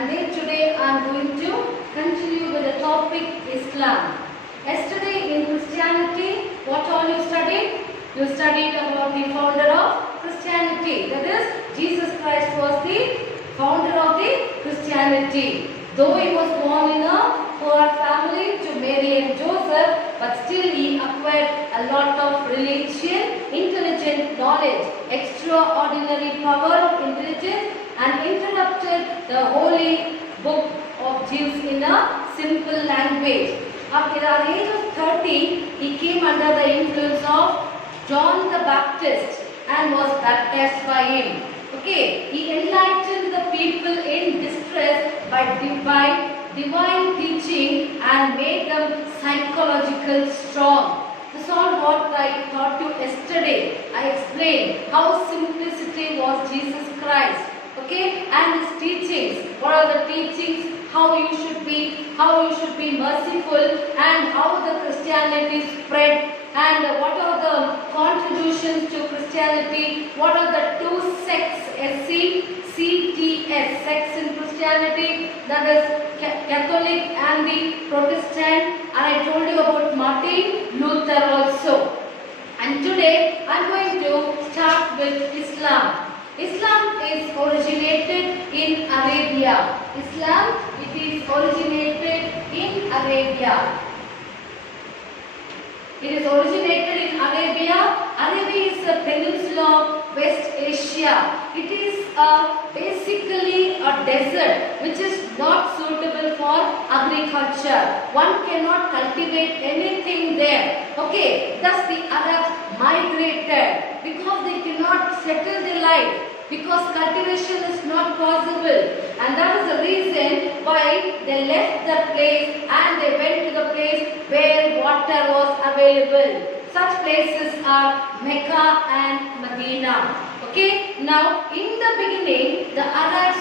and then today I am going to continue with the topic Islam. Yesterday in Christianity, what all you studied? You studied about the founder of Christianity. That is, Jesus Christ was the founder of the Christianity. Though he was born in a poor family to Mary and Joseph, but still he acquired a lot of religion, intelligent knowledge, extraordinary power of intelligence, and interrupted the holy book of Jews in a simple language. At the age of 30, he came under the influence of John the Baptist and was baptized by him. Okay, he enlightened the people in distress by divine teaching and made them psychological strong. This is all what I taught you yesterday. I explained how simplicity was Jesus Christ. Okay, and his teachings. What are the teachings? How you should be merciful, and how the Christianity spread, and what are the contributions to Christianity, what are the two sects, SCCTS, sects in Christianity, that is Catholic and the Protestant, and I told you about Martin Luther also. And today I am going to start with Islam. Islam is originated in Arabia. Islam, it is originated in Arabia. It is originated in Arabia. Arabia is a peninsula of West Asia. It is basically a desert which is not suitable for agriculture. One cannot cultivate anything there. Okay, thus the Arabs migrated because they cannot settle their life, because cultivation is not possible, and that is the reason why they left that place and they went to the place where water was available. Such places are Mecca and Medina. Okay, now in the beginning the Arabs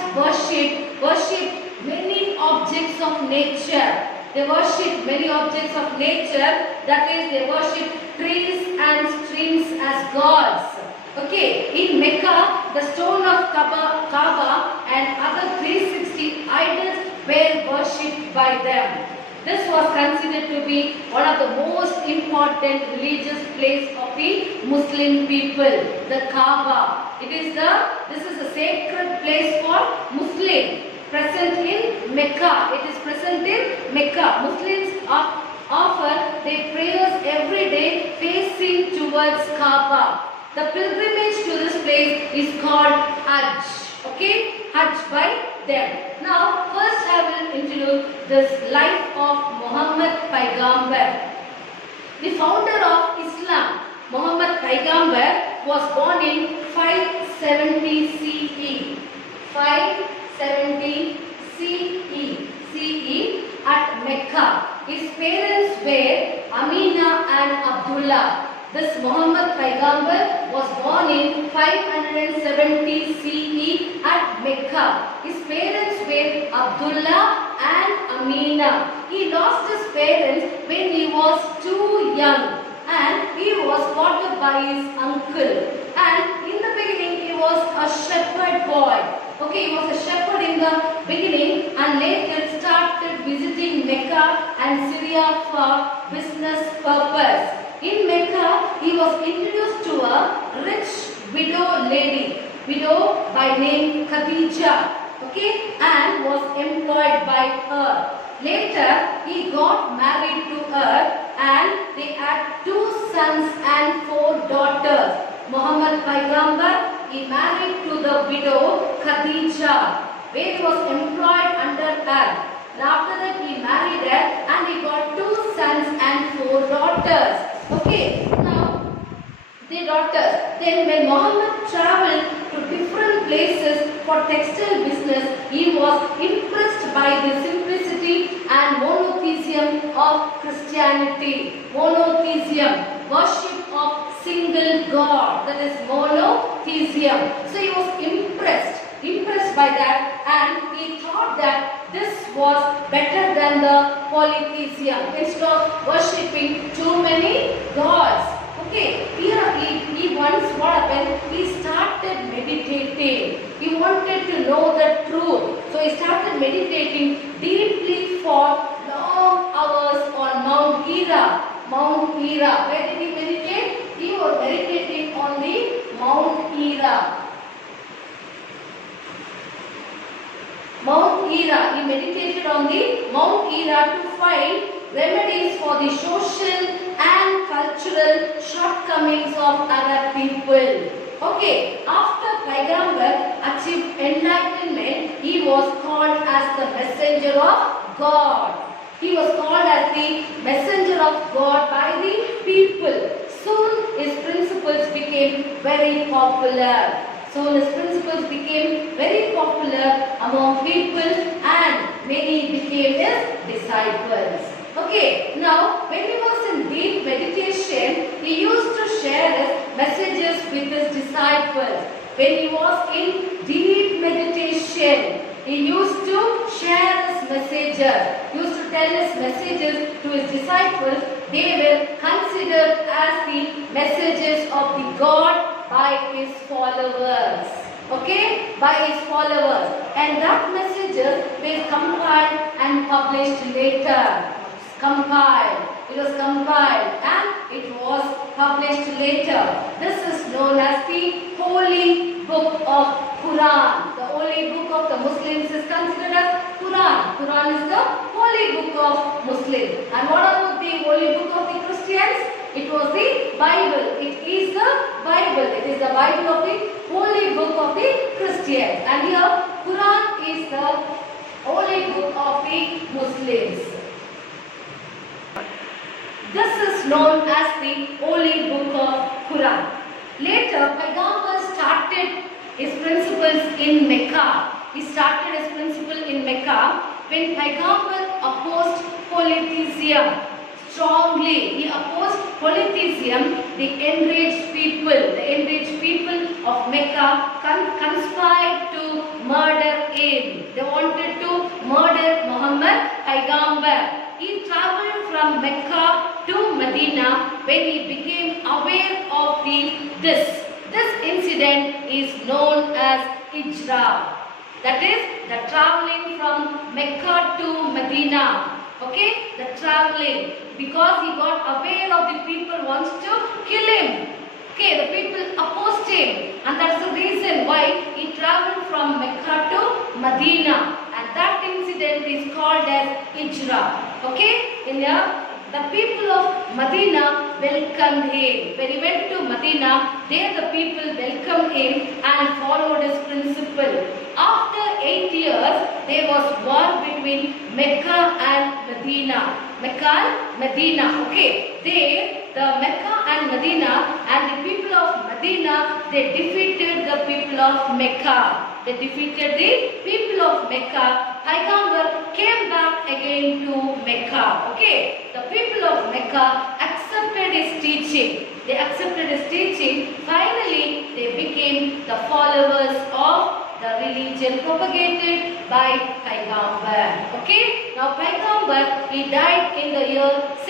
worshipped many objects of nature. They worshipped many objects of nature, that is, they worshipped trees and streams as gods. Okay, in Mecca, the stone of Kaaba and other 360 idols were worshipped by them. This was considered to be one of the most important religious place of the Muslim people, the Kaaba. This is a sacred place for Muslim, present in Mecca. It is present in Mecca. Muslims offer their prayers every day facing towards Kaaba. The pilgrimage to this place is called Hajj. Okay, Hajj by them. Now, first I will introduce this life of Muhammad Paigambar. The founder of Islam, Muhammad Paigambar, was born in 570 CE. 570 CE at Mecca. His parents were Amina and Abdullah. This Muhammad Paigambar was born in 570 CE at Mecca. His parents were Abdullah and Amina. He lost his parents when he was too young, and he was brought up by his uncle. And in the beginning he was a shepherd boy. Okay, he was a shepherd in the beginning, and later started visiting Mecca and Syria for business purpose. In Mecca, he was introduced to a rich widow by name Khadija, okay, and was employed by her. Later, he got married to her, and they had 2 sons and 4 daughters. Muhammad Paigambar, he married to the widow Khadija, where he was employed under her. And after that, he married her, and he got 2 sons and 4 daughters. Okay, now the daughters. Then when Muhammad traveled to different places for textile business, he was impressed by the simplicity and monotheism of Christianity. Monotheism, worship of single God, that is monotheism. So he was impressed by that, and he thought that this was better than the polytheism, instead of worshipping too many gods. Okay, here he once what happened, he started meditating. He wanted to know the truth. So So he started meditating deeply for long hours on Mount Hira. Mount Hira. Where did he meditate? He was meditating on the Mount Hira. Mount Hira. He meditated on the Mount Hira to find remedies for the social and cultural shortcomings of other people. Okay, after Paigambar achieved enlightenment, he was called as the messenger of God. He was called as the messenger of God by the people. Soon his principles became very popular. Soon his principles became very popular among people and many became his disciples. Okay, now when he was in deep meditation, he used to share his messages with his disciples. When he was in deep meditation, he used to share his messages, used to tell his messages to his disciples. They were considered as the messages of the God by his followers. Okay, by his followers. And that messages were compiled and published later. It was compiled and it was published later. This is known as the Holy Book of Quran. The Holy Book of the Muslims is considered as Quran. Quran is the Holy Book of Muslims. And what about the Holy Book of the Christians? It was the Bible. It is the Bible. It is the Bible of the Holy Book of the Christians. And here Quran is the Holy Book of the Muslims. This is known as the Holy Book of Quran. Later, Paigambar started his principles in Mecca. He started his principle in Mecca when Paigambar opposed polytheism strongly. He opposed polytheism. The enraged people of Mecca conspired to murder him. They wanted to murder Muhammad Paigambar. He traveled from Mecca to Medina when he became aware of this. This incident is known as Hijrah. That is the traveling from Mecca to Medina. Okay, the traveling, because he got aware of the people wants to kill him. Okay, the people opposed him, and that's the reason why he traveled from Mecca to Medina. And that incident is called as Hijrah. Okay, in here the people of Medina welcomed him. When he went to Medina, there the people welcomed him and followed his principle. After 8 years, there was war between Mecca and Medina. Mecca and Medina. Okay, the Mecca and Medina, and the people of Medina, they defeated the people of Mecca. They defeated the people of Mecca. Paigambar came back again to Mecca. Okay, the people of Mecca accepted his teaching. They accepted his teaching. Finally, they became the followers of the religion propagated by Paigambar. Okay, now Paigambar, he died in the year 6.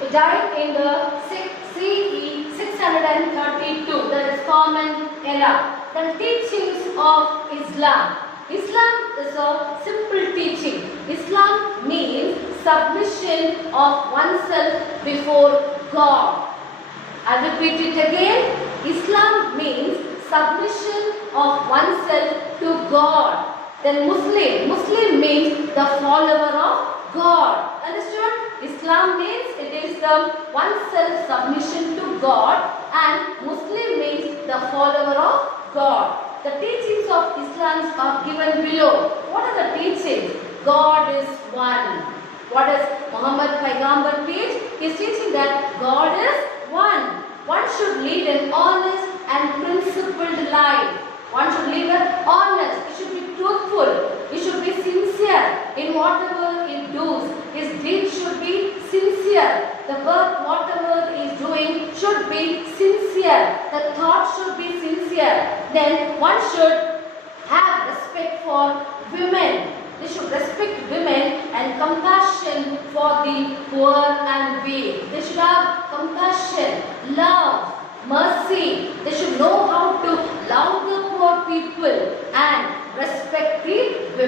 He died in the CE 632. That is Common Era. The teachings of Islam. Islam is a simple teaching. Islam means submission of oneself before God. I'll repeat it again. Islam means submission of oneself to God. Then Muslim means the follower of God. Understood? Islam means it is the oneself submission to God, and Muslim means the follower of God. The teachings of Islam are given below. What are the teachings? God is one. What does Muhammad Paigambar teach? He is teaching that God is one. One should lead an honest and principled life. One should live an honest. He should be truthful. He should be sincere in whatever he does. His deeds should be sincere. The work, whatever he is doing, should be sincere. The thought should be sincere. Then one should have respect for women. They should respect women and compassion for the poor and weak. They should have compassion, love, mercy. They should know how to love the poor people and respect the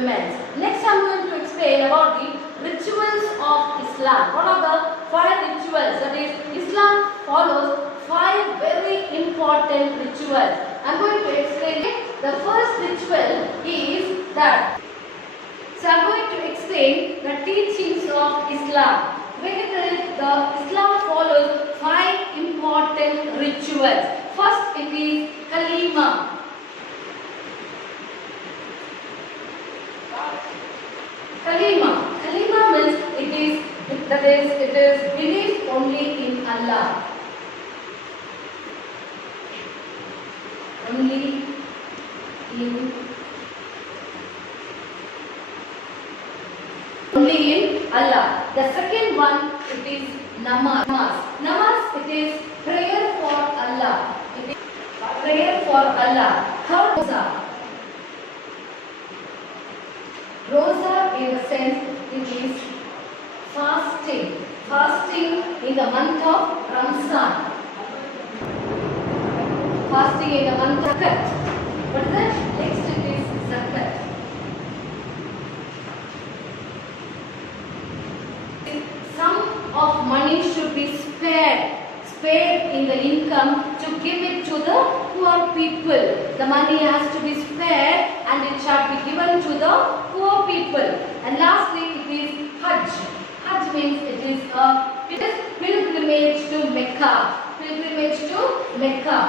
women. Next I am going to explain about the rituals of Islam. What are the 5 rituals? That is, Islam follows 5 very important rituals. I am going to explain it. The first ritual is that. So I am going to explain the teachings of Islam. The Islam follows 5 important rituals. First it is Kalima. Kalima means it is belief only in Allah. Only in Allah. The second one, it is namaz. Namaz, it is prayer for Allah. It is prayer for Allah. Third, roza. Roza in the sense it is fasting. Fasting in the month of Ramzan. Fasting in the month of Zakat. What is that? Next it is Zakat. Some of money should be spared in the income to give it to the poor people. The money has to be spared and it shall be given to the poor people. And lastly, it is Hajj. Hajj means it is pilgrimage to Mecca. Pilgrimage to Mecca.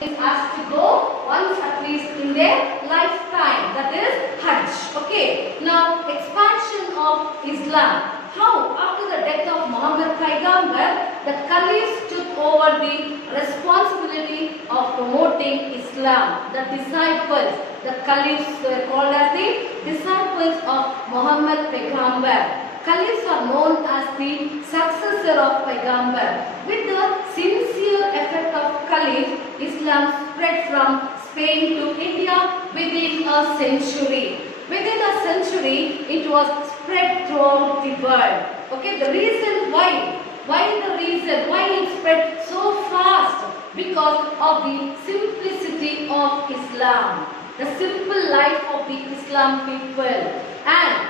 It has to go once at least in their lifetime. That is Hajj. Okay. Now, expansion of Islam. How, after the death of Muhammad Paigambar, the Caliphs took over the responsibility of promoting Islam. The disciples, the Caliphs were called as the disciples of Muhammad Paigambar. Caliphs are known as the successor of Paigambar. With the sincere effort of Caliph, Islam spread from Spain to India within a century. Within a century, it was spread throughout the world. Okay, the reason why it spread so fast? Because of the simplicity of Islam, the simple life of the Islam people, and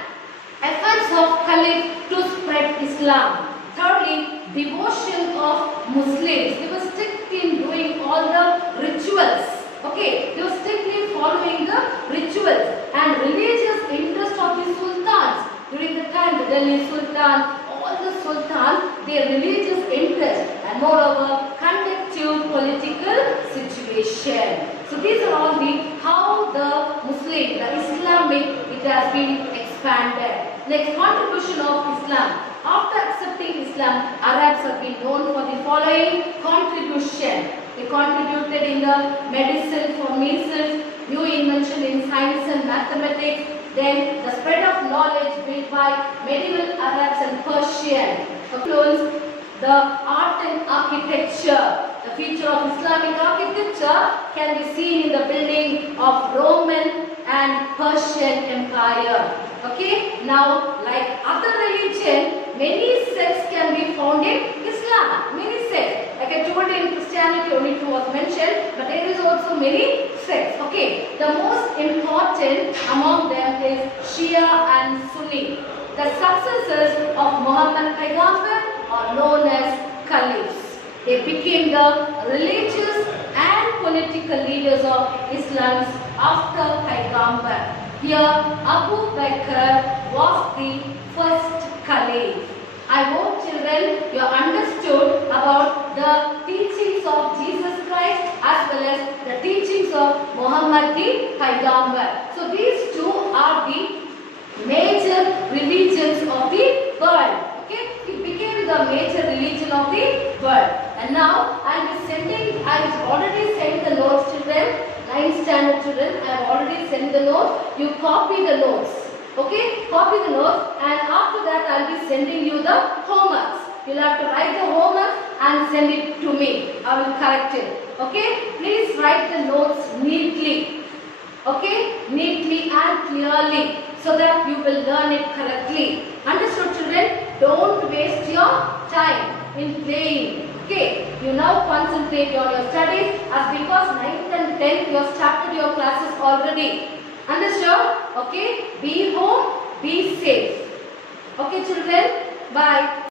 efforts of Caliph to spread Islam. Thirdly, devotion of Muslims. They were strict in doing all the rituals. Okay, they were strictly following the rituals and religious interest of the sultans. During the time, the Delhi Sultan, all the sultans, their religious interest and moreover conductive political situation. So these are all the how the Muslim, the Islamic, it has been expanded. Next, contribution of Islam. After accepting Islam, Arabs have been known for the following contribution. They contributed in the medicine for measles, new invention in science and mathematics, then the spread of knowledge built by medieval Arabs and Persian. Influence the art and architecture. The feature of Islamic architecture can be seen in the building of Roman and Persian Empire. Okay, now like other religion, many sects can be found in Islam. Many sects. Like I told you, in Christianity only 2 was mentioned, but there is also many sects. Okay, the most important among them is Shia and Sunni. The successors of Muhammad Paigambar are known as Caliphs. They became the religious and political leaders of Islam after Paigambar. Here, Abu Bakr was the first Caliph. I hope children you understood about the teachings of Jesus Christ as well as the teachings of Muhammad the Paigambar. So these two are the major religions of the world. Okay, it became the major religion of the world. And now I have already sent the notes children, 9th standard children, I have already sent the notes. You copy the notes. Okay, copy the notes and after that I will be sending you the homeworks. You will have to write the homework and send it to me. I will correct it. Okay, please write the notes neatly. Okay, neatly and clearly so that you will learn it correctly. Understood children? Don't waste your time in playing. Okay, you now concentrate on your studies as because 9th and 10th you have started your classes already. Understood? Okay, be home, be safe. Okay children, bye.